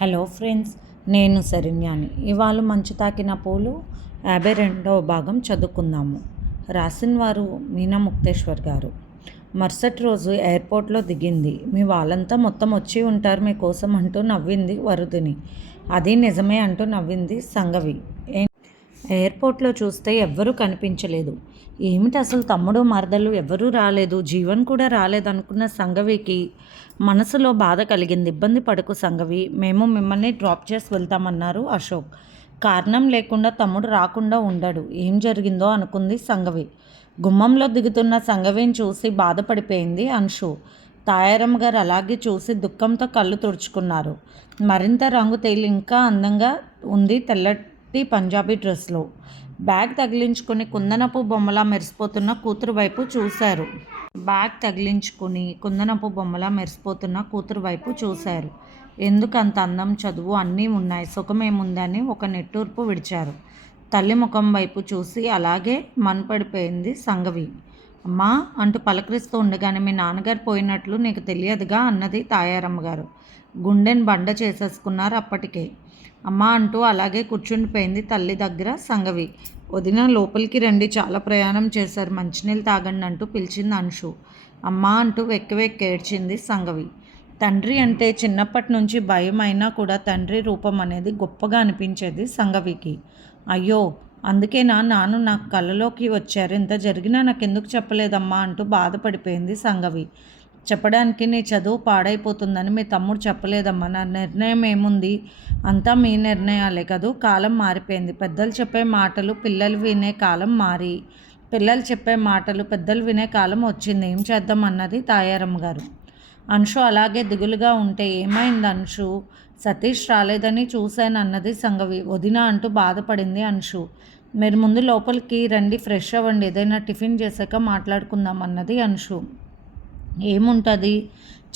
Hello friends, నేను శరణ్యాని. ఇవాళ మంచు తాకిన పూలు 52వ భాగం చదువుకుందాము. రాసిన వారు మీనా ముక్తేశ్వర్ గారు. మరుసటి రోజు ఎయిర్పోర్ట్లో దిగింది. మీ వాళ్ళంతా మొత్తం వచ్చి ఉంటారు మీకోసం అంటూ నవ్వింది వరుదిని. అది నిజమే అంటూ నవ్వింది సంగవి. ఎయిర్పోర్ట్లో చూస్తే ఎవ్వరూ కనిపించలేదు. ఏమిటి అసలు తమ్ముడు మరదలు ఎవరూ రాలేదు, జీవన్ కూడా రాలేదనుకున్న సంగవికి మనసులో బాధ కలిగింది. ఇబ్బంది పడకు సంగవి, మేము మిమ్మల్ని డ్రాప్ చేసి వెళ్తామన్నారు అశోక్. కారణం లేకుండా తమ్ముడు రాకుండా ఉండడు. ఏం జరిగిందో అనుకుంది సంగవి. గుమ్మంలో దిగుతున్న సంగవిని చూసి బాధపడిపోయింది అంశు. తాయారమ్మ గారు అలాగే చూసి దుఃఖంతో కళ్ళు తుడుచుకున్నారు. మరింత రంగు తేలి ఇంకా అందంగా ఉంది తెల్లటి పంజాబీ డ్రెస్లో. బ్యాగ్ తగిలించుకుని కుందనపు బొమ్మలా మెరిసిపోతున్న కూతురు వైపు చూశారు. ఎందుకు అంత అందం, చదువు అన్నీ ఉన్నాయి, సుఖమేముందని ఒక నిట్టూర్పు విడిచారు. తల్లి ముఖం వైపు చూసి అలాగే మనపడిపోయింది సంగవి. అమ్మా అంటూ పలకరిస్తూ ఉండగానే మీ నాన్నగారు పోయినట్లు నీకు తెలియదుగా అన్నది తాయారమ్మ గారు. గుండెని బండ చేసేసుకున్నారు అప్పటికే. అమ్మ అంటూ అలాగే కూర్చుండిపోయింది తల్లి దగ్గర సంగవి. వదిన లోపలికి రండి, చాలా ప్రయాణం చేశారు, మంచినీళ్ళు తాగండి అంటూ పిలిచింది అంశు. అమ్మా అంటూ వెక్కి వెక్కి ఏడ్చింది సంగవి. తండ్రి అంటే చిన్నప్పటి నుంచి భయం అయినా కూడా తండ్రి రూపం అనేది గొప్పగా అనిపించేది సంగవికి. అయ్యో అందుకేనా నాన్న నాకు కళ్ళలోకి వచ్చారు, ఇంత జరిగినా నాకెందుకు చెప్పలేదమ్మా అంటూ బాధపడిపోయింది సంగవి. చెప్పడానికి నీ చదువు పాడైపోతుందని మీ తమ్ముడు చెప్పలేదమ్మా. నా నిర్ణయం ఏముంది, అంతా మీ నిర్ణయాలే కదూ. కాలం మారిపోయింది. పెద్దలు చెప్పే మాటలు పిల్లలు వినే కాలం మారి పిల్లలు చెప్పే మాటలు పెద్దలు వినే కాలం వచ్చింది. ఏం చేద్దాం అన్నది తాయారమ్మ గారు. అంశు అలాగే దిగులుగా ఉంటే ఏమైంది అంశు, సతీష్ రాలేదని చూశాను అన్నది సంగవి. వదిన అంటూ బాధపడింది అంశు. మీరు ముందు లోపలికి రండి, ఫ్రెష్ అవ్వండి, ఏదైనా టిఫిన్ చేశాక మాట్లాడుకుందాం అన్నది అంశు. ఏముంటుంది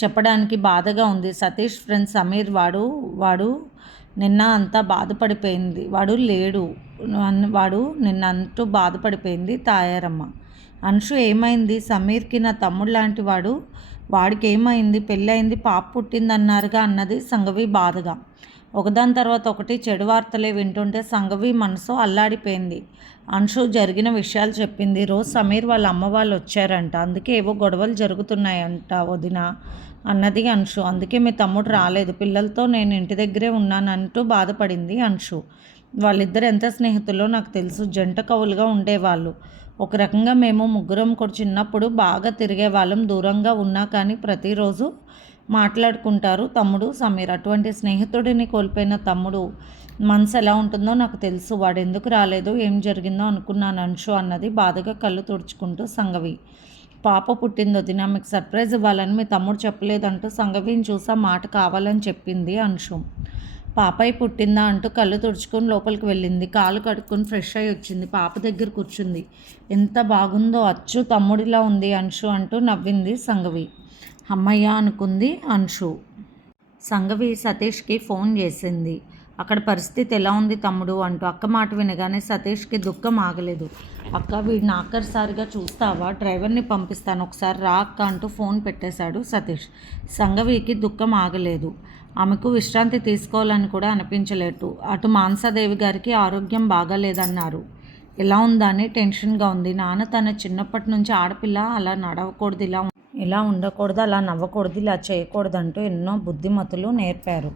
చెప్పడానికి, బాధగా ఉంది. సతీష్ ఫ్రెండ్ సమీర్ వాడు నిన్న అంతా బాధపడిపోయింది. వాడు లేడు నిన్న అంటూ బాధపడిపోయింది తాయారమ్మ. అంశు ఏమైంది, సమీర్కి నా తమ్ముడు లాంటి వాడికి ఏమైంది, పెళ్ళయింది, పాప పుట్టిందన్నారుగా అన్నది సంగవి బాధగా. ఒకదాని తర్వాత ఒకటి చెడు వార్తలే వింటుంటే సంగవి మనసు అల్లాడిపోయింది. అంశు జరిగిన విషయాలు చెప్పింది. రోజు సమీర్ వాళ్ళ అమ్మ వాళ్ళు వచ్చారంట, అందుకే ఏవో గొడవలు జరుగుతున్నాయంట వదిన అన్నది అంశు. అందుకే మీ తమ్ముడు రాలేదు, పిల్లలతో నేను ఇంటి దగ్గరే ఉన్నానంటూ బాధపడింది అంశు. వాళ్ళిద్దరు ఎంత స్నేహితులో నాకు తెలుసు, జంట కవులుగా ఉండేవాళ్ళు. ఒక రకంగా మేము ముగ్గురం కూడా చిన్నప్పుడు బాగా తిరిగేవాళ్ళం, దూరంగా ఉన్నా కానీ ప్రతిరోజు మాట్లాడుకుంటారు తమ్ముడు సమీర్. అటువంటి స్నేహితుడిని కోల్పోయిన తమ్ముడు మనసు ఎలా ఉంటుందో నాకు తెలుసు. వాడు ఎందుకు రాలేదు, ఏం జరిగిందో అనుకున్నాను అంశు అన్నది బాధగా కళ్ళు తుడుచుకుంటూ సంగవి. పాప పుట్టింది వదిన, మీకు సర్ప్రైజ్ ఇవ్వాలని మీ తమ్ముడు చెప్పలేదంటూ సంగవిని చూసా మాట కావాలని చెప్పింది అంశు. పాపయ్య పుట్టిందా అంటూ కళ్ళు తుడుచుకొని లోపలికి వెళ్ళింది. కాలు కడుక్కొని ఫ్రెష్ అయ్యి వచ్చింది. పాప దగ్గర కూర్చుంది. ఎంత బాగుందో, అచ్చు తమ్ముడిలా ఉంది అంశు అంటూ నవ్వింది సంగవి. అమ్మయ్య అనుకుంది అంశు. సంగవి సతీష్కి ఫోన్ చేసింది. అక్కడ పరిస్థితి ఎలా ఉంది తమ్ముడు అంటూ. అక్క మాట వినగానే సతీష్కి దుఃఖం ఆగలేదు. అక్క వీడిని ఆఖరిసారిగా చూస్తావా, డ్రైవర్ని పంపిస్తాను, ఒకసారి రా అక్క అంటూ ఫోన్ పెట్టేశాడు సతీష్. సంగవికి దుఃఖం ఆగలేదు. ఆమెకు విశ్రాంతి తీసుకోవాలని కూడా అనిపించలేదు. అటు మానసాదేవి గారికి ఆరోగ్యం బాగాలేదన్నారు. ఎలా ఉందని టెన్షన్గా ఉంది. నాన్న తన చిన్నప్పటి నుంచి ఆడపిల్ల అలా నడవకూడదు, ఇలా ఉండకూడదు, అలా నవ్వకూడదు, ఇలా చేయకూడదంటూ ఎన్నో బుద్ధిమతులు నేర్పారు.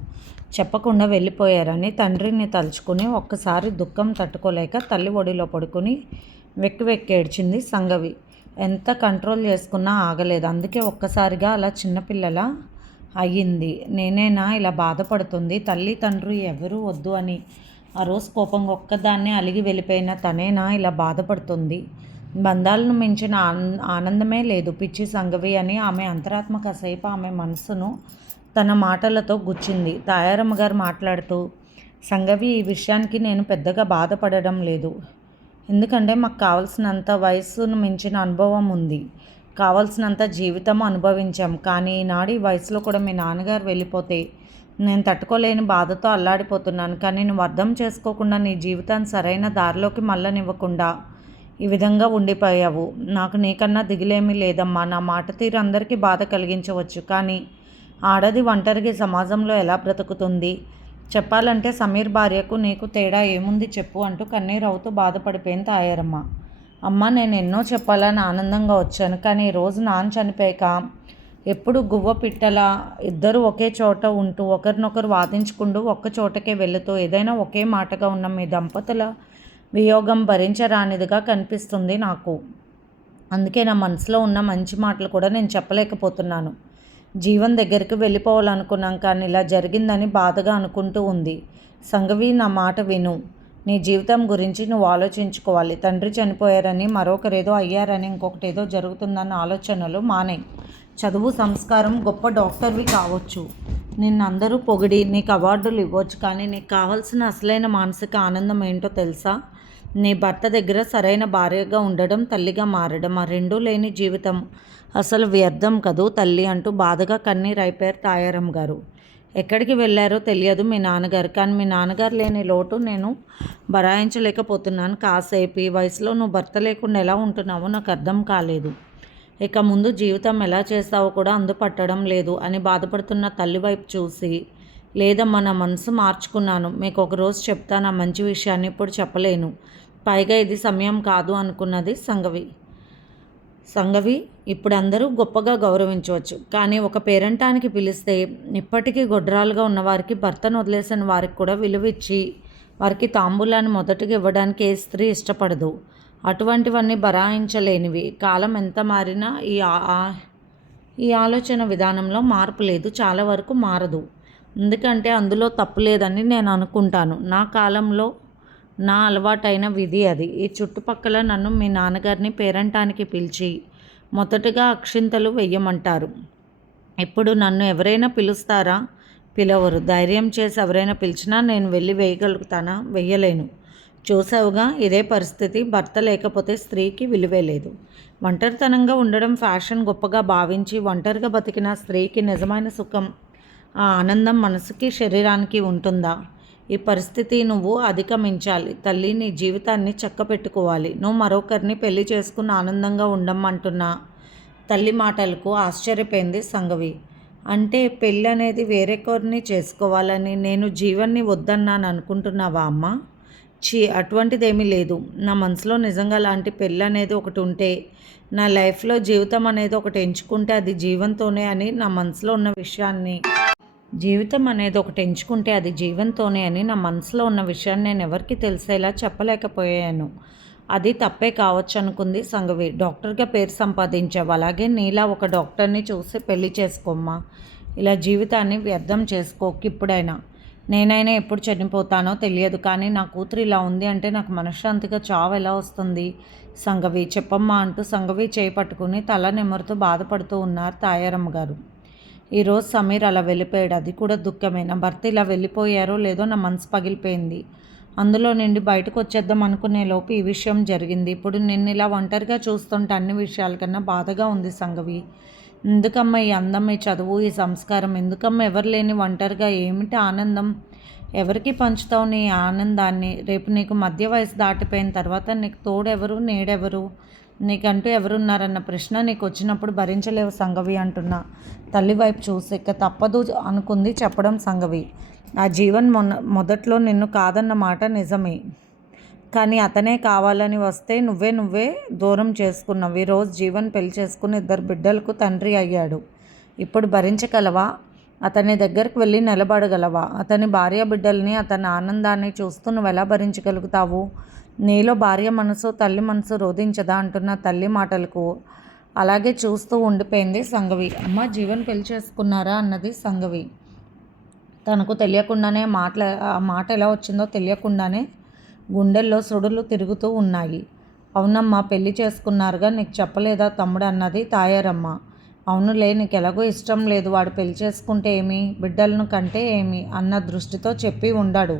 చెప్పకుండా వెళ్ళిపోయారని తండ్రిని తలుచుకుని ఒక్కసారి దుఃఖం తట్టుకోలేక తల్లి ఒడిలో పడుకుని వెక్కి వెక్కి ఏడ్చింది సంగవి. ఎంత కంట్రోల్ చేసుకున్నా ఆగలేదు. అందుకే ఒక్కసారిగా అలా చిన్నపిల్లలా అయ్యింది. నేనేనా ఇలా బాధపడుతుంది, తల్లి తండ్రి ఎవరూ వద్దు అని ఆ రోజు కోపంగా ఒక్కదాన్నే అలిగి వెళ్ళిపోయిన తనేనా ఇలా బాధపడుతుంది. బంధాలను మించిన ఆనందమే లేదు పిచ్చి సంగవి అని ఆమె అంతరాత్మ కాసేపు ఆమె మనసును తన మాటలతో గుచ్చింది. తాయారమ్మ గారు మాట్లాడుతూ, సంగవి ఈ విషయానికి నేను పెద్దగా బాధపడడం లేదు, ఎందుకంటే మాకు కావలసినంత వయసును మించిన అనుభవం ఉంది, కావలసినంత జీవితం అనుభవించాం. కానీ ఈనాడు ఈ వయసులో కూడా మీ నాన్నగారు వెళ్ళిపోతే నేను తట్టుకోలేని బాధతో అల్లాడిపోతున్నాను. కానీ నువ్వు అర్థం చేసుకోకుండా నీ జీవితాన్ని సరైన దారిలోకి మళ్ళనివ్వకుండా ఈ విధంగా ఉండిపోయావు. నాకు నీకన్నా దిగులేమీ లేదమ్మా. నా మాట తీరు అందరికీ బాధ కలిగించవచ్చు, కానీ ఆడది ఒంటరిగా సమాజంలో ఎలా బ్రతుకుతుంది? చెప్పాలంటే సమీర్ భార్యకు నీకు తేడా ఏముంది చెప్పు అంటూ కన్నీరవుతూ బాధపడిపోయింది తాయారమ్మ. అమ్మ, నేను ఎన్నో చెప్పాలని ఆనందంగా వచ్చాను, కానీ ఈరోజు నాన్న చనిపోయాక ఎప్పుడు గువ్వ పిట్టలా ఇద్దరు ఒకే చోట ఉంటూ ఒకరినొకరు వాదించుకుంటూ ఒక్క చోటకే వెళుతూ ఏదైనా ఒకే మాటగా ఉన్న మీ దంపతుల వియోగం భరించరానిదిగా కనిపిస్తుంది నాకు. అందుకే నా మనసులో ఉన్న మంచి మాటలు కూడా నేను చెప్పలేకపోతున్నాను. జీవన్ దగ్గరికి వెళ్ళిపోవాలనుకున్నాం, కానీ ఇలా జరిగిందని బాధగా అనుకుంటూ ఉంది. సంఘవి, నా మాట విను. నీ జీవితం గురించి నువ్వు ఆలోచించుకోవాలి. తండ్రి చనిపోయారని, మరొకరేదో అయ్యారని, ఇంకొకటేదో జరుగుతుందన్న ఆలోచనలు మానే. చదువు, సంస్కారం, గొప్ప డాక్టర్వి కావచ్చు, నిన్నందరూ పొగిడి నీకు అవార్డులు ఇవ్వచ్చు, కానీ నీకు కావాల్సిన అసలైన మానసిక ఆనందం ఏంటో తెలుసా? నీ భర్త దగ్గర సరైన భార్యగా ఉండడం, తల్లిగా మారడం. ఆ రెండూ లేని జీవితం అసలు వ్యర్థం కదూ తల్లి అంటూ బాధగా కన్నీరైపోయారు తాయారం గారు. ఎక్కడికి వెళ్ళారో తెలియదు మీ నాన్నగారు, కానీ మీ నాన్నగారు లేని లోటు నేను భరాయించలేకపోతున్నాను. కాసేపు ఈ వయసులో నువ్వు భర్త లేకుండా ఎలా ఉంటున్నావో నాకు అర్థం కాలేదు. ఇక ముందు జీవితం ఎలా చేస్తావో కూడా అందుపట్టడం లేదు అని బాధపడుతున్న తల్లి వైపు చూసి, లేదమ్మా, నా మనసు మార్చుకున్నాను, మీకు ఒకరోజు చెప్తాను ఆ మంచి విషయాన్ని, ఇప్పుడు చెప్పలేను. పైగా ఇది సమయం కాదు అనుకున్నది సంఘవి. ఇప్పుడు అందరూ గొప్పగా గౌరవించవచ్చు, కానీ ఒక పేరంటానికి పిలిస్తే ఇప్పటికీ గొడ్రాలుగా ఉన్నవారికి, భర్తను వదిలేసిన వారికి కూడా విలువ ఇచ్చి వారికి తాంబూలాన్ని మొదటిగా ఇవ్వడానికి ఏ స్త్రీ ఇష్టపడదు. అటువంటివన్నీ బరాయించలేనివి. కాలం ఎంత మారినా ఈ ఆలోచన విధానంలో మార్పు లేదు, చాలా వరకు మారదు. ఎందుకంటే అందులో తప్పు లేదని నేను అనుకుంటాను. నా కాలంలో నా అలవాటైన విధి అది. ఈ చుట్టుపక్కల నన్ను మీ నాన్నగారిని పేరంటానికి పిలిచి మొదటగా అక్షింతలు వెయ్యమంటారు. ఇప్పుడు నన్ను ఎవరైనా పిలుస్తారా? పిలవరు. ధైర్యం చేసి ఎవరైనా పిలిచినా నేను వెళ్ళి వేయగలుగుతానా? వెయ్యలేను. చూసావుగా, ఇదే పరిస్థితి. భర్త లేకపోతే స్త్రీకి విలువే లేదు. ఒంటరితనంగా ఉండడం ఫ్యాషన్ గొప్పగా భావించి ఒంటరిగా బతికిన స్త్రీకి నిజమైన సుఖం, ఆ ఆనందం మనసుకి, శరీరానికి ఉంటుందా? ఈ పరిస్థితి నువ్వు అధిగమించాలి తల్లి. నీ జీవితాన్ని చక్కపెట్టుకోవాలి. నువ్వు మరొకరిని పెళ్లి చేసుకుని ఆనందంగా ఉండమంటున్నా. తల్లి మాటలకు ఆశ్చర్యపోయింది సంఘవి. అంటే పెళ్ళి అనేది వేరొకరిని చేసుకోవాలని నేను జీవన్ని వద్దన్నాను అనుకుంటున్నావా అమ్మ? అటువంటిదేమీ లేదు. నా మనసులో నిజంగా అలాంటి పెళ్ళి అనేది ఒకటి ఉంటే, నా లైఫ్లో జీవితం అనేది ఒకటి ఎంచుకుంటే అది జీవంతోనే అని నా మనసులో ఉన్న విషయాన్ని నేను ఎవరికి తెలిసేలా చెప్పలేకపోయాను. అది తప్పే కావచ్చు అనుకుంది సంఘవి. డాక్టర్గా పేరు సంపాదించావు, అలాగే నీలా ఒక డాక్టర్ని చూసి పెళ్లి చేసుకోమ్మా. ఇలా జీవితాన్ని వ్యర్థం చేసుకోకిప్పుడైనా. నేనైనా ఎప్పుడు చనిపోతానో తెలియదు, కానీ నా కూతురు ఇలా ఉంది అంటే నాకు మనశ్శాంతిగా చావు ఎలా వస్తుంది? సంఘవి, చెప్పమ్మా అంటూ సంఘవి చేయి పట్టుకుని తల నిమ్మరుతూ బాధపడుతూ ఉన్నారు తాయారమ్మ గారు. ఈరోజు సమీర్ అలా వెళ్ళిపోయాడు, అది కూడా దుఃఖమే. నా భర్త ఇలా వెళ్ళిపోయారో లేదో నా మనసు పగిలిపోయింది. అందులో నుండి బయటకు వచ్చేద్దాం అనుకునే లోపు ఈ విషయం జరిగింది. ఇప్పుడు నిన్ను ఇలా ఒంటరిగా చూస్తుంటే అన్ని విషయాల కన్నా బాధగా ఉంది సంఘవి. ఎందుకమ్మా ఈ అందం, ఈ చదువు, ఈ సంస్కారం? ఎందుకమ్మా ఎవరు లేని ఒంటరిగా? ఏమిటి ఆనందం? ఎవరికి పంచుతావు నీ ఆనందాన్ని? రేపు నీకు మధ్య వయసు దాటిపోయిన తర్వాత నీకు తోడెవరు, నీడెవరు? నీకంటూ ఎవరున్నారన్న ప్రశ్న నీకు వచ్చినప్పుడు భరించలేవు సంఘవి అంటున్నా తల్లి వైపు చూసి. ఇక తప్పదు అనుకుంది చెప్పడం సంఘవి. ఆ జీవన్ మొదట్లో నిన్ను కాదన్న మాట నిజమే, కానీ అతనే కావాలని వస్తే నువ్వే దూరం చేసుకున్నావు. ఈరోజు జీవన్ పెళ్లి చేసుకుని 2 బిడ్డలకు తండ్రి అయ్యాడు. ఇప్పుడు భరించగలవా? అతని దగ్గరికి వెళ్ళి నిలబడగలవా? అతని భార్య బిడ్డల్ని, అతని ఆనందాన్ని చూస్తూ నువ్వు ఎలా భరించగలుగుతావు? నీలో భార్య మనసు, తల్లి మనసు రోధించదా అంటున్న తల్లి మాటలకు అలాగే చూస్తూ ఉండిపోయింది సంఘవి. అమ్మ, జీవన్ పెళ్లి చేసుకున్నారా అన్నది సంఘవి. తనకు తెలియకుండానే ఆ మాట ఎలా వచ్చిందో తెలియకుండానే గుండెల్లో సుడులు తిరుగుతూ ఉన్నాయి. అవునమ్మా, పెళ్లి చేసుకున్నారుగా, నీకు చెప్పలేదా తమ్ముడు అన్నది తాయారమ్మ. అవునులే, నీకు ఎలాగో ఇష్టం లేదు, వాడు పెళ్లి చేసుకుంటే ఏమి, బిడ్డలను కంటే ఏమి అన్న దృష్టితో చెప్పి ఉండాడు.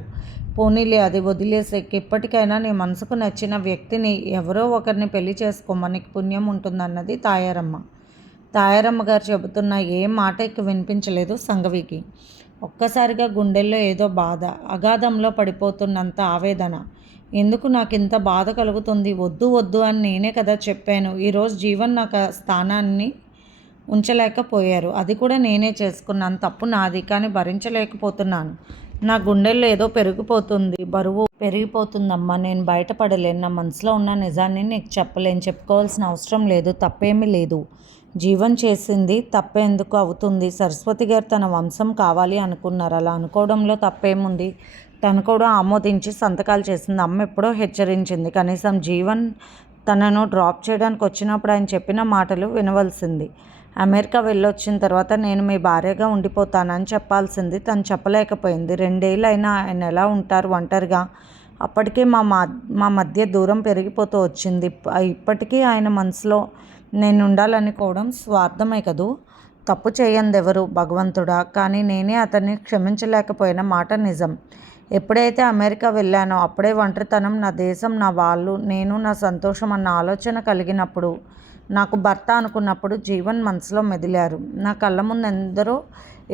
పోనీలే, అది వదిలేసే. ఇప్పటికైనా నీ మనసుకు నచ్చిన వ్యక్తిని ఎవరో ఒకరిని పెళ్లి చేసుకోమా, నీకు పుణ్యం ఉంటుందన్నది తాయారమ్మ. తాయారమ్మ గారు చెబుతున్న ఏ మాట వినిపించలేదు సంఘవికి. ఒక్కసారిగా గుండెల్లో ఏదో బాధ, అగాధంలో పడిపోతున్నంత ఆవేదన. ఎందుకు నాకు ఇంత బాధ కలుగుతుంది? వద్దు అని నేనే కదా చెప్పాను. ఈరోజు జీవన్ నాకు స్థానాన్ని ఉంచలేకపోయారు. అది కూడా నేనే చేసుకున్నాను. తప్పు నాది. కానీ భరించలేకపోతున్నాను. నా గుండెల్లో ఏదో బరువు పెరిగిపోతుందమ్మా. నేను బయటపడలేను. నా మనసులో ఉన్న నిజాన్ని నీకు చెప్పలేను. చెప్పుకోవాల్సిన అవసరం లేదు. తప్పేమీ లేదు. జీవన్ చేసింది తప్పేందుకు అవుతుంది? సరస్వతి గారు తన వంశం కావాలి అనుకున్నారు. అలా అనుకోవడంలో తప్పేముంది? తను కూడా ఆమోదించి సంతకాలు చేసింది. అమ్మ ఎప్పుడో హెచ్చరించింది. కనీసం జీవన్ తనను డ్రాప్ చేయడానికి వచ్చినప్పుడు ఆయన చెప్పిన మాటలు వినవలసింది. అమెరికా వెళ్ళొచ్చిన తర్వాత నేను మీ భార్యగా ఉండిపోతానని చెప్పాల్సింది. తను చెప్పలేకపోయింది. 2 ఏళ్ళు అయినా ఆయన ఎలా ఉంటారు ఒంటరిగా? అప్పటికే మా మధ్య దూరం పెరిగిపోతూ వచ్చింది. ఇప్పటికీ ఆయన మనసులో నేను ఉండాలనుకోవడం స్వార్థమే కదూ. తప్పు చేయందెవరు? భగవంతుడా. కానీ నేనే అతన్ని క్షమించలేకపోయిన మాట నిజం. ఎప్పుడైతే అమెరికా వెళ్ళానో అప్పుడే ఒంటరితనం, నా దేశం, నా వాళ్ళు, నేను, నా సంతోషం అన్న ఆలోచన కలిగినప్పుడు, నాకు భర్త అనుకున్నప్పుడు జీవన్ మనసులో మెదిలారు. నా కళ్ళ ముందు ఎందరో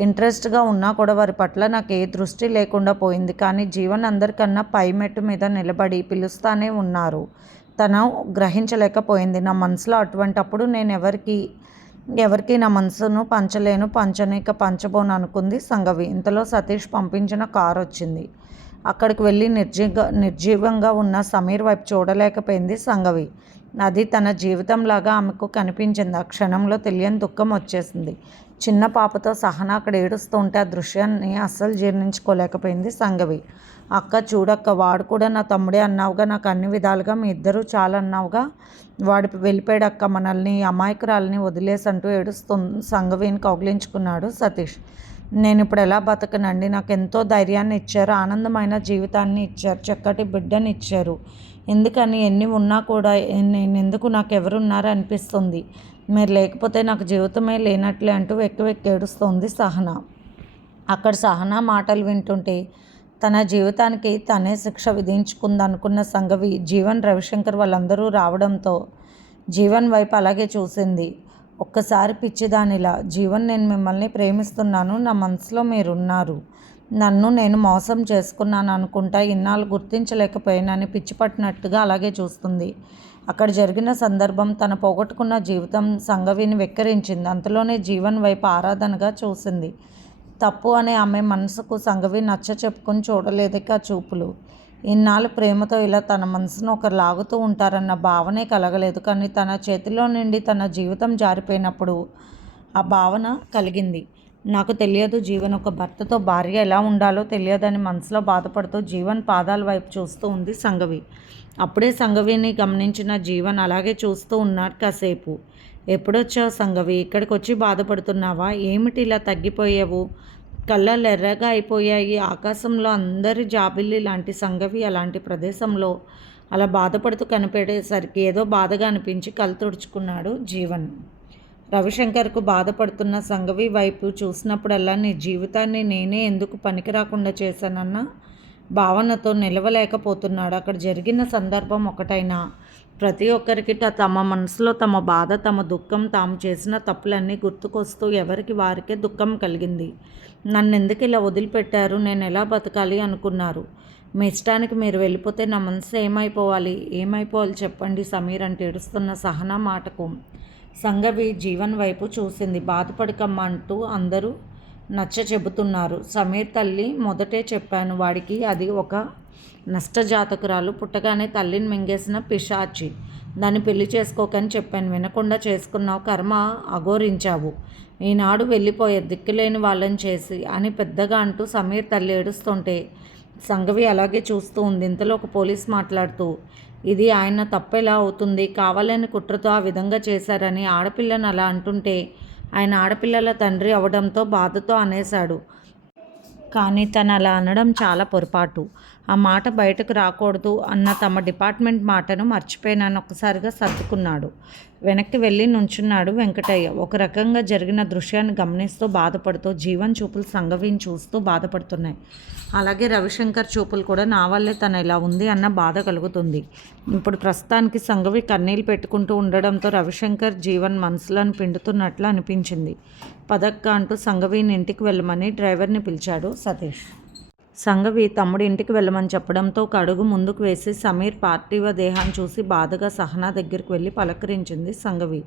ఇంట్రెస్ట్గా ఉన్నా కూడా వారి పట్ల నాకు ఏ దృష్టి లేకుండా పోయింది. కానీ జీవన్ అందరికన్నా పై మెట్టు మీద నిలబడి పిలుస్తానే ఉన్నారు. తను గ్రహించలేకపోయింది. నా మనసులో అటువంటప్పుడు నేను ఎవరికి నా మనసును పంచను, ఇక పంచబోను అనుకుంది సంఘవి. ఇంతలో సతీష్ పంపించిన కారు వచ్చింది. అక్కడికి వెళ్ళి నిర్జీవంగా ఉన్న సమీర్ వైపు చూడలేకపోయింది సంఘవి. అది తన జీవితంలాగా ఆమెకు కనిపించింది. ఆ క్షణంలో తెలియని దుఃఖం వచ్చేసింది. చిన్న పాపతో సహన అక్కడ ఏడుస్తూ ఉంటే ఆ దృశ్యాన్ని అస్సలు జీర్ణించుకోలేకపోయింది సంఘవి. అక్క చూడక్క, వాడు కూడా నా తమ్ముడే అన్నావుగా, నాకు అన్ని విధాలుగా మీ ఇద్దరూ చాలా అన్నావుగా, వాడు వెళ్ళిపోయాడక్క, మనల్ని అమాయకురాలని వదిలేసి అంటూ సంఘవిని కౌగిలించుకున్నాడు సతీష్. నేను ఇప్పుడు ఎలా బతకనండి? నాకు ఎంతో ధైర్యాన్ని ఇచ్చారు, ఆనందమైన జీవితాన్ని ఇచ్చారు, చక్కటి బిడ్డని ఇచ్చారు. ఎందుకని ఎన్ని ఉన్నా కూడా ఎందుకు నాకు ఎవరున్నారు అనిపిస్తుంది. మీరు లేకపోతే నాకు జీవితమే లేనట్లే అంటూ వెక్కి ఏడుస్తోంది సహన. అక్కడ సహన మాటలు వింటుంటే తన జీవితానికి తనే శిక్ష విధించుకుందనుకున్న సంఘవి, జీవన్, రవిశంకర్ వాళ్ళందరూ రావడంతో జీవన్ వైపు అలాగే చూసింది. ఒక్కసారి పిచ్చిదానిలా, జీవన్, నేను మిమ్మల్ని ప్రేమిస్తున్నాను, నా మనసులో మీరున్నారు, నన్ను నేను మోసం చేసుకున్నాను అనుకుంటా, ఇన్నాళ్ళు గుర్తించలేకపోయానని పిచ్చి పట్టినట్టుగా అలాగే చూస్తుంది. అక్కడ జరిగిన సందర్భం, తన పోగొట్టుకున్న జీవితం సంఘవిని వెక్కిరించింది. అంతలోనే జీవన్ వైపు ఆరాధనగా చూసింది. తప్పు అనే ఆమె మనసుకు సంఘవి నచ్చ చెప్పుకొని చూడలేదిక చూపులు. ఇన్నాళ్ళు ప్రేమతో ఇలా తన మనసును ఒకరు లాగుతూ ఉంటారన్న భావనే కలగలేదు. కానీ తన చేతిలో నుండి తన జీవితం జారిపోయినప్పుడు ఆ భావన కలిగింది. నాకు తెలియదు జీవన్, ఒక భర్తతో భార్య ఎలా ఉండాలో తెలియదని మనసులో బాధపడుతూ జీవన్ పాదాల వైపు చూస్తూ ఉంది సంఘవి. అప్పుడే సంఘవిని గమనించిన జీవన్ అలాగే చూస్తూ ఉన్నాడు కాసేపు. ఎప్పుడొచ్చావు సంఘవి? ఇక్కడికి వచ్చి బాధపడుతున్నావా? ఏమిటి ఇలా తగ్గిపోయావు? కళ్ళల్లో ఎర్రగా అయిపోయాయి. ఆకాశంలో అందరి జాబిల్లి లాంటి సంఘవి అలాంటి ప్రదేశంలో అలా బాధపడుతూ కనిపెట్టేసరికి ఏదో బాధగా అనిపించి కళ్ళు తుడుచుకున్నాడు జీవన్. రవిశంకర్కు బాధపడుతున్న సంఘవి వైపు చూసినప్పుడల్లా నీ జీవితాన్ని నేనే ఎందుకు పనికి రాకుండా చేశానన్న భావనతో నిలవలేకపోతున్నాడు. అక్కడ జరిగిన సందర్భం ఒకటైనా ప్రతి ఒక్కరికి తమ మనసులో తమ బాధ, తమ దుఃఖం, తాము చేసిన తప్పులన్నీ గుర్తుకొస్తూ ఎవరికి వారికే దుఃఖం కలిగింది. నన్ను ఎందుకు ఇలా వదిలిపెట్టారు? నేను ఎలా బతకాలి అనుకున్నారు? మీ ఇష్టానికి మీరు వెళ్ళిపోతే నా మనసు ఏమైపోవాలి చెప్పండి సమీర్ అంటే ఏడుస్తున్న సహన మాటకు సంఘవి జీవన్ వైపు చూసింది. బాధపడకమ్మా అంటూ అందరూ నచ్చ చెబుతున్నారు. సమీర్ తల్లి మొదటే చెప్పాను, వాడికి అది ఒక నష్టజాతకురాలు, పుట్టగానే తల్లిని మింగేసిన పిశాచి, దాన్ని పెళ్లి చేసుకోకని చెప్పాను, వినకుండా చేసుకున్నావు, కర్మ అఘోరించావు, ఈనాడు వెళ్ళిపోయే దిక్కులేని వాళ్ళని చేసి అని పెద్దగా అంటూ సమీర్ తల్లి ఏడుస్తుంటే సంఘవి అలాగే చూస్తూ ఉంది. ఇంతలో ఒక పోలీస్ మాట్లాడుతూ, ఇది ఆయన తప్పెలా అవుతుంది? కావాలని కుట్రతో ఆ విధంగా చేశారని ఆడపిల్లను అలా అంటుంటే ఆయన ఆడపిల్లల తండ్రి అవడంతో బాధతో అనేశాడు. కానీ తను అలా అనడం చాలా పొరపాటు. ఆ మాట బయటకు రాకూడదు అన్న తమ డిపార్ట్మెంట్ మాటను మర్చిపోయినాను. ఒక్కసారిగా సర్దుకున్నాడు. వెనక్కి వెళ్ళి నుంచున్నాడు వెంకటయ్య. ఒక రకంగా జరిగిన దృశ్యాన్ని గమనిస్తూ బాధపడుతూ జీవన్ చూపులు సంఘవిని చూస్తూ బాధపడుతున్నాయి. అలాగే రవిశంకర్ చూపులు కూడా నా వల్లే తను ఇలా ఉంది అన్న బాధ కలుగుతుంది. ఇప్పుడు ప్రస్తుతానికి సంఘవి కన్నీళ్ళు పెట్టుకుంటూ ఉండడంతో రవిశంకర్ జీవన్ మనసులను పిండుతున్నట్లు అనిపించింది. పదక్క అంటూ సంఘవిని ఇంటికి వెళ్ళమని డ్రైవర్ని పిలిచాడు సతీష్. సంఘవి తమ్ముడి ఇంటికి వెళ్ళమని చెప్పడంతో ఒక అడుగు ముందుకు వేసి సమీర్ పార్థివ దేహాన్ని చూసి బాధగా సహనా దగ్గరికి వెళ్ళి పలకరించింది సంఘవి.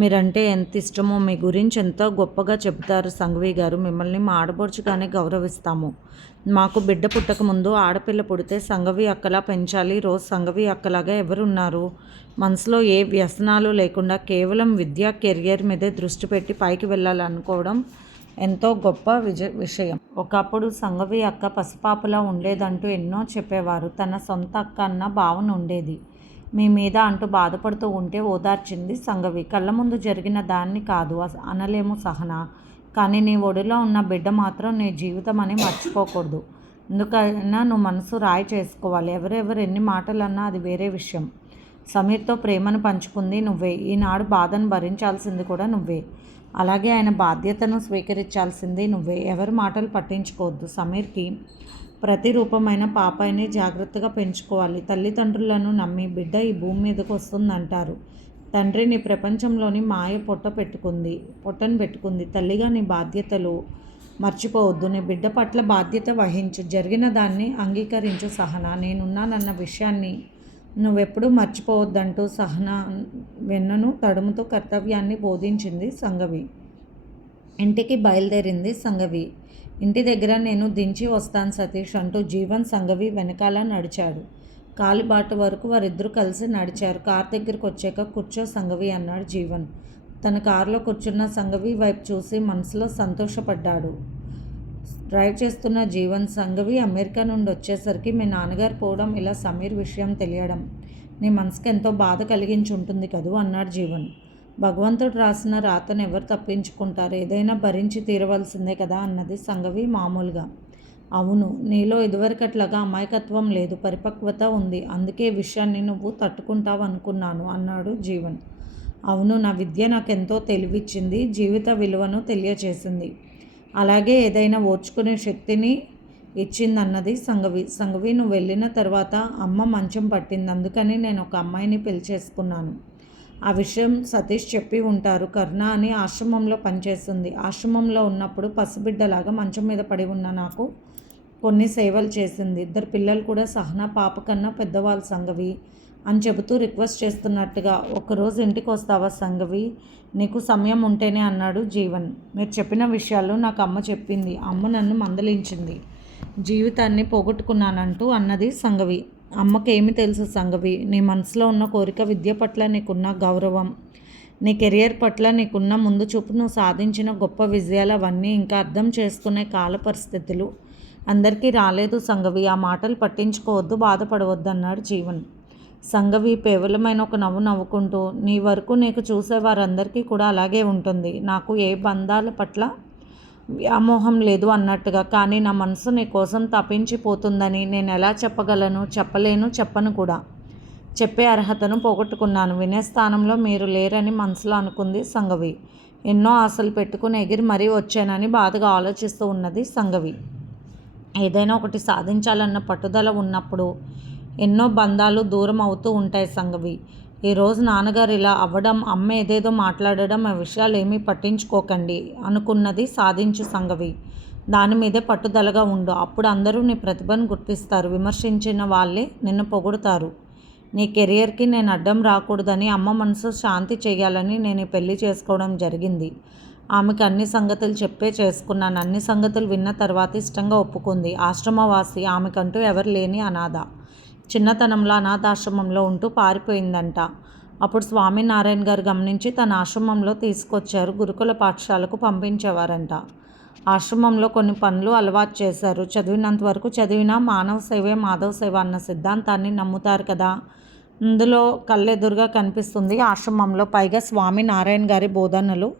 మీరంటే ఎంత ఇష్టమో, మీ గురించి ఎంతో గొప్పగా చెబుతారు సంఘవి గారు. మిమ్మల్ని మా ఆడపడుచుగానే గౌరవిస్తాము. మాకు బిడ్డ పుట్టక ముందు ఆడపిల్ల పుడితే సంఘవి అక్కలా పెంచాలి. రోజు సంఘవి అక్కలాగా ఎవరున్నారు? మనసులో ఏ వ్యసనాలు లేకుండా కేవలం విద్యా కెరియర్ మీదే దృష్టి పెట్టి పైకి వెళ్ళాలనుకోవడం ఎంతో గొప్ప విషయం. ఒకప్పుడు సంఘవి అక్క పసిపాపలా ఉండేదంటూ ఎన్నో చెప్పేవారు. తన సొంత అక్క అన్న భావన ఉండేది. మీ మీద అంటూ బాధపడుతూ ఉంటే ఓదార్చింది సంఘవి. కళ్ళ ముందు జరిగిన దాన్ని కాదు అనలేము సహన, కానీ నీ ఒడిలో ఉన్న బిడ్డ మాత్రం నీ జీవితం అని మర్చిపోకూడదు. ఎందుకైనా నువ్వు మనసు రాయి చేసుకోవాలి. ఎవరెవరు ఎన్ని మాటలన్నా అది వేరే విషయం. సమీర్తో ప్రేమను పంచుకుంది నువ్వే. ఈనాడు బాధను భరించాల్సింది కూడా నువ్వే. అలాగే ఆయన బాధ్యతను స్వీకరించాల్సింది నువ్వే. ఎవరి మాటలు పట్టించుకోవద్దు. సమీర్కి ప్రతిరూపమైన పాపాయిని జాగ్రత్తగా పెంచుకోవాలి. తల్లిదండ్రులను నమ్మి బిడ్డ ఈ భూమి మీదకు వస్తుందంటారు. తండ్రి నీ ప్రపంచంలోని మాయ పొట్టను పెట్టుకుంది. తల్లిగా నీ బాధ్యతలు మర్చిపోవద్దు. నీ బిడ్డ పట్ల బాధ్యత వహించు. జరిగిన దాన్ని అంగీకరించు సహన. నేనున్నానన్న విషయాన్ని నువ్వెప్పుడూ మర్చిపోవద్దంటూ సహన వెన్నను తడుముతూ కర్తవ్యాన్ని బోధించింది సంఘవి. ఇంటికి బయలుదేరింది సంఘవి. ఇంటి దగ్గర నేను దించి వస్తాను సతీష్ అంటూ జీవన్ సంఘవి వెనకాల నడిచాడు. కాలిబాట వరకు వారిద్దరూ కలిసి నడిచారు. కారు దగ్గరికి వచ్చాక కూర్చో సంఘవి అన్నాడు జీవన్. తన కారులో కూర్చున్న సంఘవి వైపు చూసి మనసులో సంతోషపడ్డాడు. డ్రైవ్ చేస్తున్న జీవన్, సంఘవి అమెరికా నుండి వచ్చేసరికి మీ నాన్నగారు పోవడం, ఇలా సమీర్ విషయం తెలియడం నీ మనసుకి ఎంతో బాధ కలిగించి ఉంటుంది కదూ అన్నాడు జీవన్. భగవంతుడు రాసిన రాతను ఎవరు తప్పించుకుంటారు? ఏదైనా భరించి తీరవలసిందే కదా అన్నది సంఘవి మామూలుగా. అవును, నీలో ఇదివరకట్లాగా అమాయకత్వం లేదు, పరిపక్వత ఉంది. అందుకే ఈ విషయాన్ని నువ్వు తట్టుకుంటావు అనుకున్నాను అన్నాడు జీవన్. అవును, నా విద్య నాకెంతో తెలివిచ్చింది, జీవిత విలువను తెలియచేసింది. అలాగే ఏదైనా ఓర్చుకునే శక్తిని ఇచ్చిందన్నది సంఘవి. నువ్వు వెళ్ళిన తర్వాత అమ్మ మంచం పట్టింది. అందుకని నేను ఒక అమ్మాయిని పెళ్లి చేసుకున్నాను. ఆ విషయం సతీష్ చెప్పి ఉంటారు. కరుణ అని ఆశ్రమంలో పనిచేస్తుంది. ఆశ్రమంలో ఉన్నప్పుడు పసిబిడ్డలాగా మంచం మీద పడి ఉన్న నాకు కొన్ని సేవలు చేసింది. 2 పిల్లలు కూడా సహనా పాప కన్నా పెద్దవాళ్ళు సంఘవి అని చెబుతూ రిక్వెస్ట్ చేస్తున్నట్టుగా. ఒకరోజు ఇంటికి వస్తావా సంఘవి? నీకు సమయం ఉంటేనే అన్నాడు జీవన్. మీరు చెప్పిన విషయాలు నాకు అమ్మ చెప్పింది. అమ్మ నన్ను మందలించింది. జీవితాన్ని పోగొట్టుకున్నానంటూ అన్నది సంఘవి. అమ్మకేమి తెలుసు సంఘవి? నీ మనసులో ఉన్న కోరిక, విద్య పట్ల నీకున్న గౌరవం, నీ కెరియర్ పట్ల నీకున్న ముందు చూపు, నువ్వు సాధించిన గొప్ప విజయాలు అవన్నీ ఇంకా అర్థం చేసుకునే కాల పరిస్థితులు అందరికీ రాలేదు సంఘవి. ఆ మాటలు పట్టించుకోవద్దు, బాధపడవద్దు అన్నాడు జీవన్. సంఘవి పేవలమైన ఒక నవ్వు నవ్వుకుంటూ, నీ వరకు నీకు చూసేవారందరికీ కూడా అలాగే ఉంటుంది. నాకు ఏ బంధాల పట్ల వ్యామోహం లేదు అన్నట్టుగా. కానీ నా మనసు నీ కోసం తప్పించిపోతుందని నేను ఎలా చెప్పగలను? చెప్పలేను, చెప్పను కూడా. చెప్పే అర్హతను పోగొట్టుకున్నాను. వినే స్థానంలో మీరు లేరని మనసులో అనుకుంది సంఘవి. ఎన్నో ఆశలు పెట్టుకుని ఎగిరి మరీ వచ్చానని బాధగా ఆలోచిస్తూ ఉన్నది సంఘవి. ఏదైనా ఒకటి సాధించాలన్న పట్టుదల ఉన్నప్పుడు ఎన్నో బంధాలు దూరం అవుతూ ఉంటాయి సంఘవి. ఈరోజు నాన్నగారు ఇలా అవ్వడం, అమ్మ ఏదేదో మాట్లాడడం, ఆ విషయాలు ఏమీ పట్టించుకోకండి. అనుకున్నది సాధించు సంఘవి. దాని మీదే పట్టుదలగా ఉండు. అప్పుడు అందరూ నీ ప్రతిభను గుర్తిస్తారు. విమర్శించిన వాళ్ళే నిన్ను పొగుడుతారు. నీ కెరియర్కి నేను అడ్డం రాకూడదని, అమ్మ మనసు శాంతి చేయాలని నేను పెళ్లి చేసుకోవడం జరిగింది. ఆమెకు అన్ని సంగతులు చెప్పే చేసుకున్నాను. అన్ని సంగతులు విన్న తర్వాత ఇష్టంగా ఒప్పుకుంది. ఆశ్రమవాసి, ఆమెకంటూ ఎవరు లేని అనాథ. చిన్నతనంలో అనాథాశ్రమంలో ఉంటూ పారిపోయిందంట. అప్పుడు స్వామినారాయణ గారు గమనించి తన ఆశ్రమంలో తీసుకొచ్చారు. గురుకుల పాఠశాలకు పంపించేవారంట. ఆశ్రమంలో కొన్ని పనులు అలవాటు చేశారు. చదివినంత వరకు చదివినా మానవ సేవే మాధవ సేవ అన్న సిద్ధాంతాన్ని నమ్ముతారు కదా. ఇందులో కళ్ళెదురుగా కనిపిస్తుంది ఆశ్రమంలో. పైగా స్వామినారాయణ గారి బోధనలు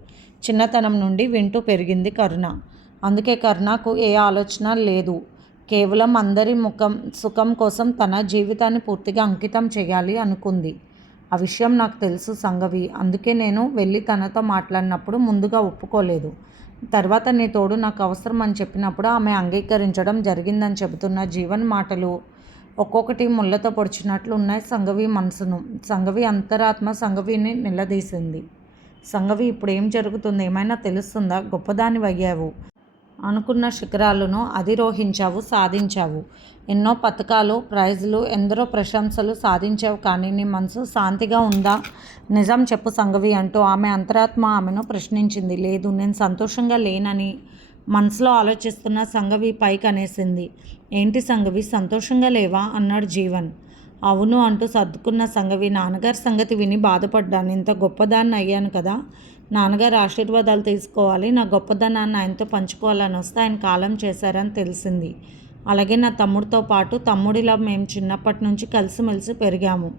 చిన్నతనం నుండి వింటూ పెరిగింది కరుణ. అందుకే కరుణకు ఏ ఆలోచన లేదు. కేవలం అందరి సుఖం కోసం తన జీవితాన్ని పూర్తిగా అంకితం చేయాలి అనుకుంది. ఆ విషయం నాకు తెలుసు సంఘవి. అందుకే నేను వెళ్ళి తనతో మాట్లాడినప్పుడు ముందుగా ఒప్పుకోలేదు. తర్వాత నీ తోడు నాకు అవసరం అని చెప్పినప్పుడు ఆమె అంగీకరించడం జరిగిందని చెబుతున్న జీవన్ మాటలు ఒక్కొక్కటి ముళ్ళతో పొడిచినట్లు ఉన్నాయి సంఘవి మనసును. సంఘవి అంతరాత్మ సంఘవిని నిలదీసింది. సంఘవి, ఇప్పుడు ఏం జరుగుతుంది? ఏమైనా తెలుస్తుందా? గొప్పదానివయ్యావు. అనుకున్న శిఖరాలను అధిరోహించావు, సాధించావు. ఎన్నో పథకాలు, ప్రైజులు, ఎందరో ప్రశంసలు సాధించావు. కానీ నీ మనసు శాంతిగా ఉందా? నిజం చెప్పు సంఘవి అంటూ ఆమె అంతరాత్మ ఆమెను ప్రశ్నించింది. లేదు, నేను సంతోషంగా లేనని మనసులో ఆలోచిస్తున్న సంఘవి పైకి అనేసింది. ఏంటి సంఘవి, సంతోషంగా లేవా అన్నాడు జీవన్. అవును అంటూ సర్దుకున్న సంఘవి, నాన్నగారి సంగతి విని బాధపడ్డాను. ఇంత గొప్పదాన్ని అయ్యాను కదా, నాన్నగారు ఆశీర్వాదాలు తీసుకోవాలి, నా గొప్పదనాన్ని ఆయనతో పంచుకోవాలని వస్తే ఆయన కాలం చేశారని తెలిసింది. అలాగే నా తమ్ముడితో పాటు తమ్ముడిలా మేము చిన్నప్పటి నుంచి కలిసిమెలిసి పెరిగాము.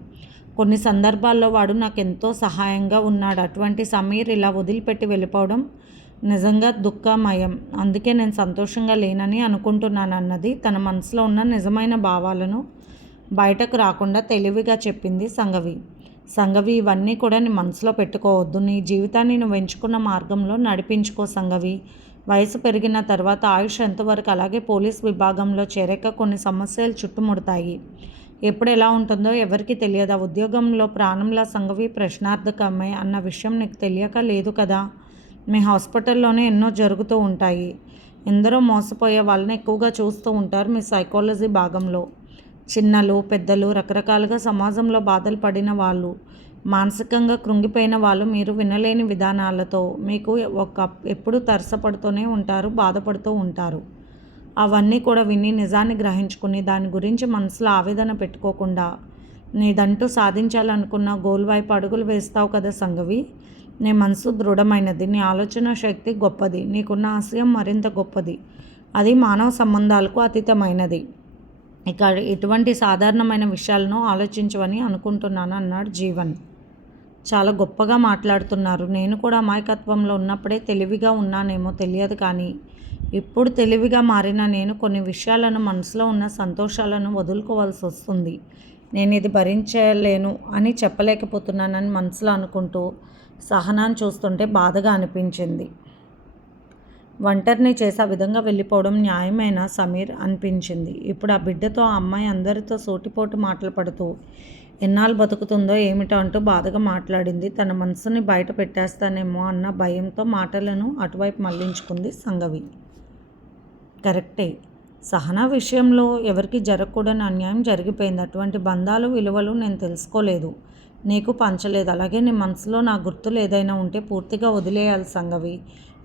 కొన్ని సందర్భాల్లో వాడు నాకు ఎంతో సహాయంగా ఉన్నాడు. అటువంటి సమీర్ ఇలా వదిలిపెట్టి వెళ్ళిపోవడం నిజంగా దుఃఖమయం. అందుకే నేను సంతోషంగా లేనని అనుకుంటున్నాను అన్నది తన మనసులో ఉన్న నిజమైన భావాలను బయటకు రాకుండా తెలివిగా చెప్పింది సంఘవి. సంఘవి, ఇవన్నీ కూడా నీ మనసులో పెట్టుకోవద్దు. నీ జీవితాన్ని నువ్వు ఎంచుకున్న మార్గంలో నడిపించుకో సంఘవి. వయసు పెరిగిన తర్వాత ఆయుష్ ఎంతవరకు అలాగే పోలీస్ విభాగంలో చేరాక కొన్ని సమస్యలు చుట్టుముడతాయి. ఎప్పుడు ఎలా ఉంటుందో ఎవరికి తెలియదు. ఆ ఉద్యోగంలో ప్రాణంలా సంఘవి ప్రశ్నార్థకమే అన్న విషయం నీకు తెలియక లేదు కదా. మీ హాస్పిటల్లోనే ఎన్నో జరుగుతూ ఉంటాయి. ఎందరో మోసపోయే వాళ్ళని ఎక్కువగా చూస్తూ ఉంటారు మీ సైకాలజీ భాగంలో. చిన్నలు, పెద్దలు, రకరకాలుగా సమాజంలో బాధలు పడిన వాళ్ళు, మానసికంగా కృంగిపోయిన వాళ్ళు మీరు వినలేని విధానాలతో మీకు ఎప్పుడు తరసపడుతూనే ఉంటారు, బాధపడుతూ ఉంటారు. అవన్నీ కూడా విని నిజాన్ని గ్రహించుకుని దాని గురించి మనసులో ఆవేదన పెట్టుకోకుండా నీదంటూ సాధించాలనుకున్న గోల్ వైపు అడుగులు వేస్తావు కదా సంఘవి. నీ మనసు దృఢమైనది, నీ ఆలోచన శక్తి గొప్పది, నీకున్న ఆశయం మరింత గొప్పది. అది మానవ సంబంధాలకు అతీతమైనది. ఇక ఇటువంటి సాధారణమైన విషయాలను ఆలోచించవని అనుకుంటున్నాను అన్నాడు జీవన్. చాలా గొప్పగా మాట్లాడుతున్నారు. నేను కూడా అమాయకత్వంలో ఉన్నప్పుడే తెలివిగా ఉన్నానేమో తెలియదు, కానీ ఇప్పుడు తెలివిగా మారిన నేను కొన్ని విషయాలను, మనసులో ఉన్న సంతోషాలను వదులుకోవాల్సి వస్తుంది. నేను ఇది భరించలేను అని చెప్పలేకపోతున్నానని మనసులో అనుకుంటూ సహనాన్ని చూస్తుంటే బాధగా అనిపించింది. ఒంటరిని చేసి ఆ విధంగా వెళ్ళిపోవడం న్యాయమైన సమీర్ అనిపించింది. ఇప్పుడు ఆ బిడ్డతో ఆ అమ్మాయి అందరితో సూటిపోటు మాటలు పడుతూ ఎన్నాళ్ళు బతుకుతుందో ఏమిటో అంటూ బాధగా మాట్లాడింది. తన మనసుని బయట పెట్టేస్తానేమో అన్న భయంతో మాటలను అటువైపు మళ్లించుకుంది సంఘవి. కరెక్టే, సహనా విషయంలో ఎవరికి జరగకూడని అన్యాయం జరిగిపోయింది. అటువంటి బంధాలు, విలువలు నేను తెలుసుకోలేదు, నీకు పంచలేదు. అలాగే నీ మనసులో నా గుర్తులు ఏదైనా ఉంటే పూర్తిగా వదిలేయాలి సంఘవి.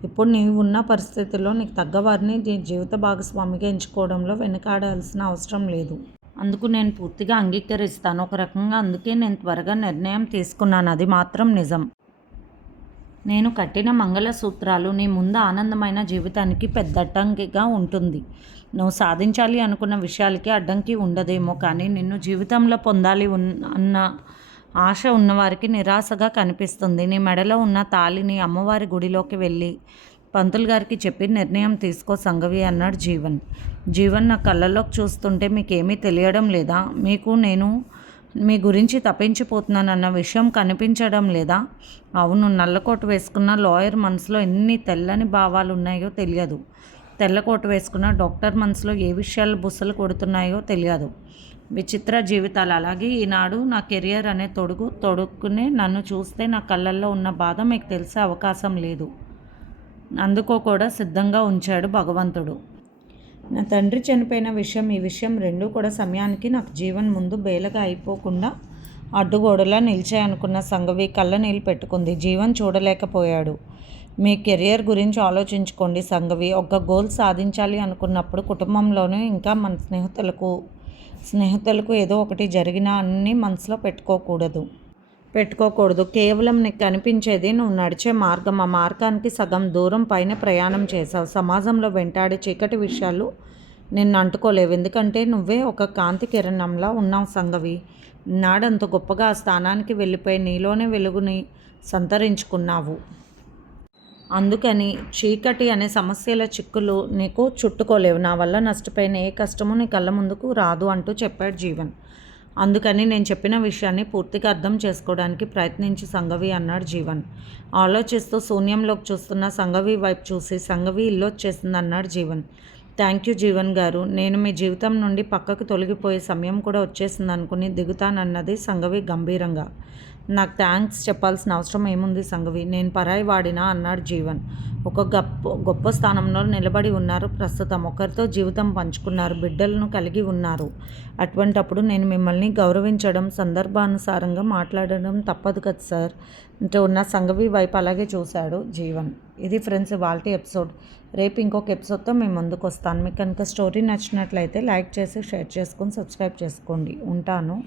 ఇప్పుడు నీవు ఉన్న పరిస్థితుల్లో నీకు తగ్గవారిని నీ జీవిత భాగస్వామిగా ఎంచుకోవడంలో వెనుకాడాల్సిన అవసరం లేదు. అందుకు నేను పూర్తిగా అంగీకరిస్తాను. ఒక రకంగా అందుకే నేను త్వరగా నిర్ణయం తీసుకున్నాను. అది మాత్రం నిజం. నేను కట్టిన మంగళసూత్రాలు నీ ముందు ఆనందమైన జీవితానికి పెద్ద అడ్డంకిగా ఉంటుంది. నువ్వు సాధించాలి అనుకున్న విషయాలకి అడ్డంకి ఉండదేమో, కానీ నిన్ను జీవితంలో పొందాలి అన్న ఆశ ఉన్నవారికి నిరాశగా కనిపిస్తుంది. నీ మెడలో ఉన్న తాళిని అమ్మవారి గుడిలోకి వెళ్ళి పంతులు గారికి చెప్పి నిర్ణయం తీసుకో సంఘవి అన్నాడు జీవన్. జీవన్ నా కళ్ళల్లోకి చూస్తుంటే మీకేమీ తెలియడం లేదా? మీకు నేను మీ గురించి తప్పించిపోతున్నానన్న విషయం కనిపించడం లేదా? అవును, నల్లకోటు వేసుకున్న లాయర్ మనసులో ఎన్ని తెల్లని భావాలు ఉన్నాయో తెలియదు. తెల్లకోటు వేసుకున్న డాక్టర్ మనసులో ఏ విషయాలు బుసలు కొడుతున్నాయో తెలియదు. విచిత్ర జీవితాలు. అలాగే ఈనాడు నా కెరియర్ అనే తొడుక్కునే నన్ను చూస్తే నా కళ్ళల్లో ఉన్న బాధ మీకు తెలిసే అవకాశం లేదు. అందుకో కూడా సిద్ధంగా ఉంచాడు భగవంతుడు. నా తండ్రి చనిపోయిన విషయం, ఈ విషయం రెండూ కూడా సమయానికి నాకు జీవన్ ముందు బేలగా అయిపోకుండా అడ్డుగోడలా నిలిచాయనుకున్న సంఘవి కళ్ళ నీళ్ళు పెట్టుకుంది. జీవన్ చూడలేకపోయాడు. మీ కెరియర్ గురించి ఆలోచించుకోండి సంఘవి. ఒక గోల్ సాధించాలి అనుకున్నప్పుడు కుటుంబంలోనూ ఇంకా మన స్నేహితులకు ఏదో ఒకటి జరిగినా అన్నీ మనసులో పెట్టుకోకూడదు. కేవలం నీకు కనిపించేది నువ్వు నడిచే మార్గం. ఆ మార్గానికి సగం దూరం పైన ప్రయాణం చేశావు. సమాజంలో వెంటాడే చీకటి విషయాలు నిన్ను అంటుకోలేవు. ఎందుకంటే నువ్వే ఒక కాంతి కిరణంలా ఉన్నావు సంఘవి. నాడంత గొప్పగా ఆ స్థానానికి వెళ్ళిపోయి నీలోనే వెలుగుని సంతరించుకున్నావు. అందుకని చీకటి అనే సమస్యల చిక్కులు నీకు చుట్టుకోలేవు. నా వల్ల నష్టపోయిన ఏ కష్టము నీ కళ్ళ ముందుకు రాదు అంటూ చెప్పాడు జీవన్. అందుకని నేను చెప్పిన విషయాన్ని పూర్తిగా అర్థం చేసుకోవడానికి ప్రయత్నించి సంఘవి అన్నాడు జీవన్. ఆలోచిస్తూ శూన్యంలోకి చూస్తున్న సంఘవి వైపు చూసి సంఘవి ఇల్లు వచ్చేసింది అన్నాడు జీవన్. థ్యాంక్ యూ జీవన్ గారు, నేను మీ జీవితం నుండి పక్కకు తొలగిపోయే సమయం కూడా వచ్చేసింది అనుకుని దిగుతానన్నది సంఘవి గంభీరంగా. నాకు థ్యాంక్స్ చెప్పాల్సిన అవసరం ఏముంది సంఘవి, నేను పరాయి వాడినా అన్నాడు జీవన్. ఒక గొప్ప స్థానంలో నిలబడి ఉన్నారు ప్రస్తుతం, ఒకరితో జీవితం పంచుకున్నారు, బిడ్డలను కలిగి ఉన్నారు. అటువంటప్పుడు నేను మిమ్మల్ని గౌరవించడం, సందర్భానుసారంగా మాట్లాడడం తప్పదు కదా సార్ అంటూ ఉన్న సంఘవి వైపు అలాగే చూశాడు జీవన్. ఇది ఫ్రెండ్స్ ఇవాల్టి ఎపిసోడ్. రేపు ఇంకొక ఎపిసోడ్తో మేము ముందుకు వస్తాను. మీకు కనుక స్టోరీ నచ్చినట్లయితే లైక్ చేసి షేర్ చేసుకొని సబ్స్క్రైబ్ చేసుకోండి. ఉంటాను.